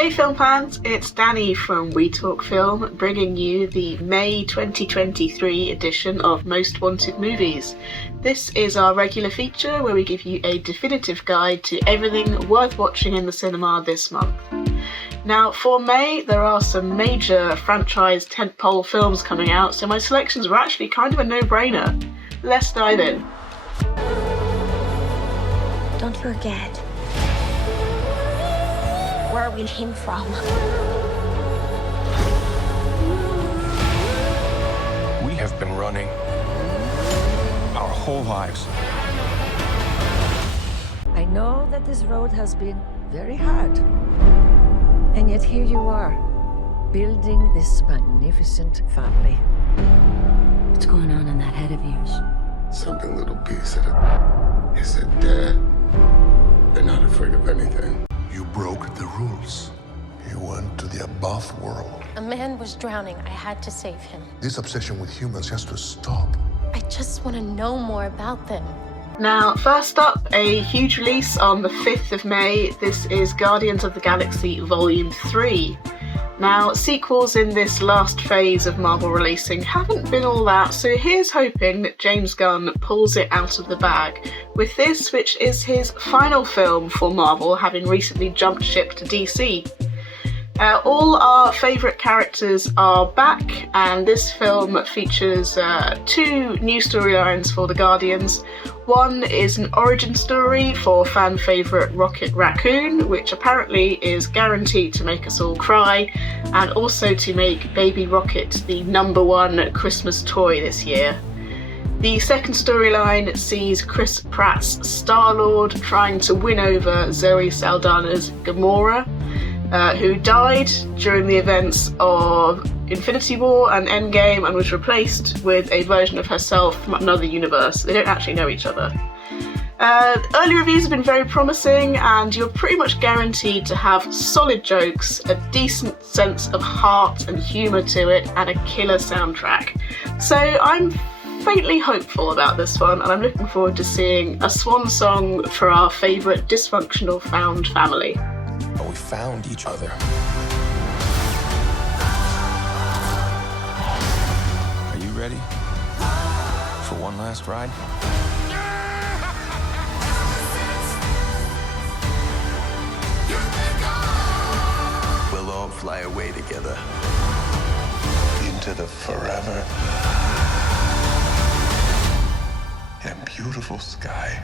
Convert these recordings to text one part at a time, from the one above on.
Hey film fans, it's Danny from We Talk Film, bringing you the May 2023 edition of Most Wanted Movies. This is our regular feature where we give you a definitive guide to everything worth watching in the cinema this month. Now, for May, there are some major franchise tentpole films coming out, so my selections were actually kind of a no-brainer. Let's dive in. Don't forget where we came from. We have been running our whole lives. I know that this road has been very hard. And yet here you are, building this magnificent family. What's going on in that head of yours? Something little B said it. He said, Dad, they're not afraid of anything. You broke the rules. You went to the above world. A man was drowning. I had to save him. This obsession with humans has to stop. I just want to know more about them. Now, first up, a huge release on the 5th of May. This is Guardians of the Galaxy Volume 3. Now, sequels in this last phase of Marvel releasing haven't been all that, so here's hoping that James Gunn pulls it out of the bag with this, which is his final film for Marvel, having recently jumped ship to DC. All our favourite characters are back, and this film features two new storylines for the Guardians. One is an origin story for fan favourite Rocket Raccoon, which apparently is guaranteed to make us all cry, and also to make Baby Rocket the #1 Christmas toy this year. The second storyline sees Chris Pratt's Star-Lord trying to win over Zoe Saldana's Gamora, who died during the events of Infinity War and Endgame and was replaced with a version of herself from another universe. They don't actually know each other. Early reviews have been very promising, and you're pretty much guaranteed to have solid jokes, a decent sense of heart and humour to it, and a killer soundtrack. So I'm faintly hopeful about this one, and I'm looking forward to seeing a swan song for our favourite dysfunctional found family. But we found each other. Are you ready for one last ride? We'll all fly away together into the forever and beautiful sky.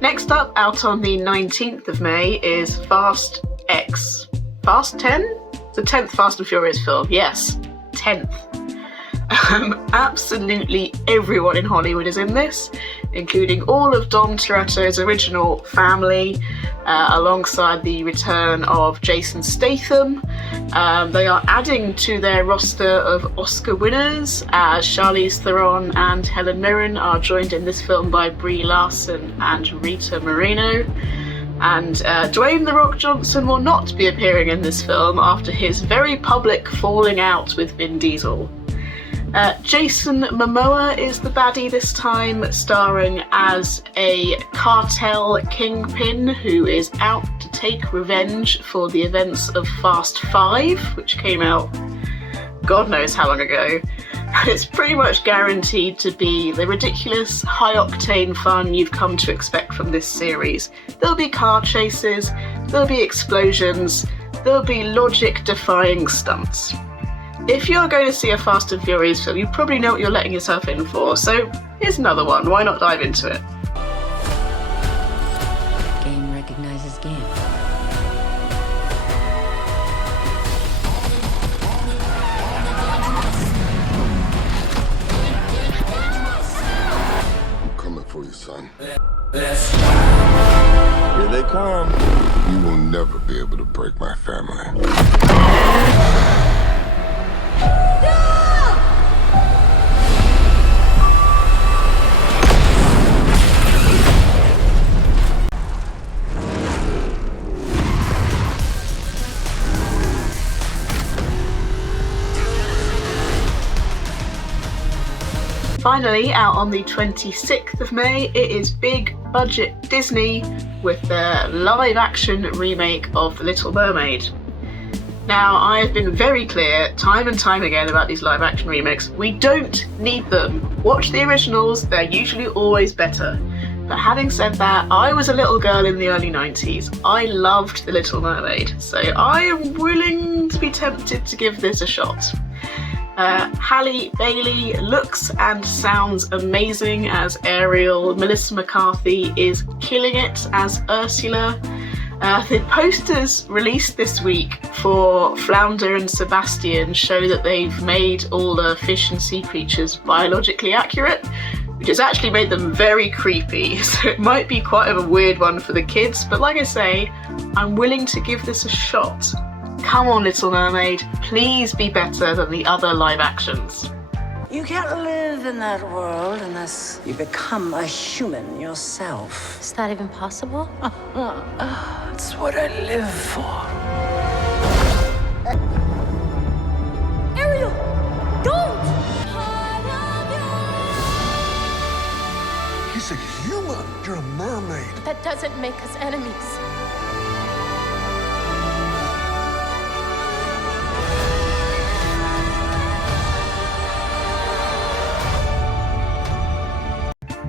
Next up, out on the 19th of May, is Fast X. Fast 10? The 10th Fast and Furious film, yes. 10th. Absolutely everyone in Hollywood is in this, including all of Dom Toretto's original family, alongside the return of Jason Statham. They are adding to their roster of Oscar winners, as Charlize Theron and Helen Mirren are joined in this film by Brie Larson and Rita Moreno. And Dwayne "The Rock" Johnson will not be appearing in this film after his very public falling out with Vin Diesel. Jason Momoa is the baddie this time, starring as a cartel kingpin who is out to take revenge for the events of Fast 5, which came out God knows how long ago. It's pretty much guaranteed to be the ridiculous, high-octane fun you've come to expect from this series. There'll be car chases, there'll be explosions, there'll be logic-defying stunts. If you're going to see a Fast and Furious film, you probably know what you're letting yourself in for, so here's another one. Why not dive into it? Game recognizes game. I'm coming for you, son. Here they come. You will never be able to break my family. finally, out on the 26th of May, it is big budget Disney with their live action remake of The Little Mermaid. Now, I have been very clear time and time again about these live action remakes. We don't need them. Watch the originals, they're usually always better. But having said that, I was a little girl in the early 90s. I loved The Little Mermaid, so I am willing to be tempted to give this a shot. Halle Bailey looks and sounds amazing as Ariel. Melissa McCarthy is killing it as Ursula. The posters released this week for Flounder and Sebastian show that they've made all the fish and sea creatures biologically accurate, which has actually made them very creepy, so it might be quite a weird one for the kids, but like I say, I'm willing to give this a shot. Come on, Little Mermaid, please be better than the other live actions. You can't live in that world unless you become a human yourself. Is that even possible? That's what I live for. Ariel, don't! He's a human. You're a mermaid. That doesn't make us enemies.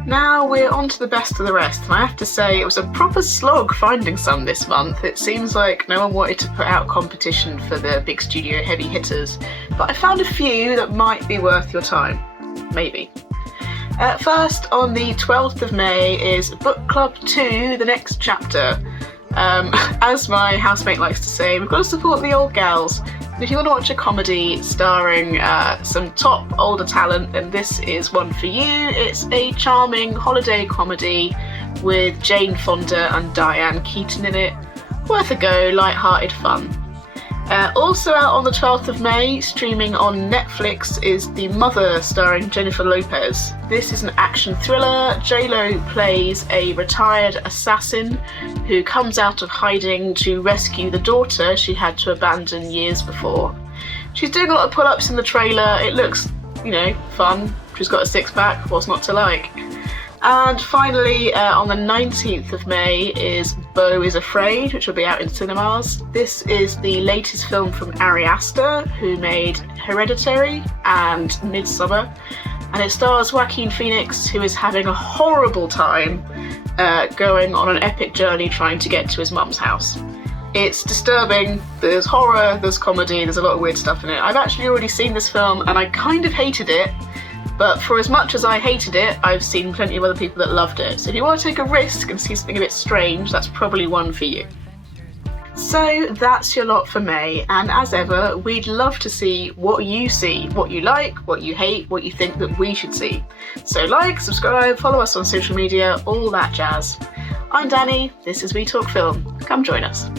Now we're on to the best of the rest, and I have to say it was a proper slog finding some this month. It seems like no one wanted to put out competition for the big studio heavy hitters, but I found a few that might be worth your time. Maybe. First, on the 12th of May is Book Club 2, The Next Chapter. As my housemate likes to say, we've got to support the old gals. If you want to watch a comedy starring some top older talent, then this is one for you. It's a charming holiday comedy with Jane Fonda and Diane Keaton in it. Worth a go, light-hearted fun. Also out on the 12th of May, streaming on Netflix, is The Mother, starring Jennifer Lopez. This is an action thriller. J-Lo plays a retired assassin who comes out of hiding to rescue the daughter she had to abandon years before. She's doing a lot of pull-ups in the trailer. It looks, fun. She's got a six-pack. What's not to like? And finally, on the 19th of May is Beau is Afraid, which will be out in cinemas. This is the latest film from Ari Aster, who made Hereditary and Midsommar. And it stars Joaquin Phoenix, who is having a horrible time going on an epic journey trying to get to his mum's house. It's disturbing, there's horror, there's comedy, there's a lot of weird stuff in it. I've actually already seen this film and I kind of hated it. But for as much as I hated it, I've seen plenty of other people that loved it. So if you want to take a risk and see something a bit strange, that's probably one for you. So that's your lot for May, and as ever, we'd love to see what you see, what you like, what you hate, what you think that we should see. So like, subscribe, follow us on social media, all that jazz. I'm Danny, this is We Talk Film. Come join us.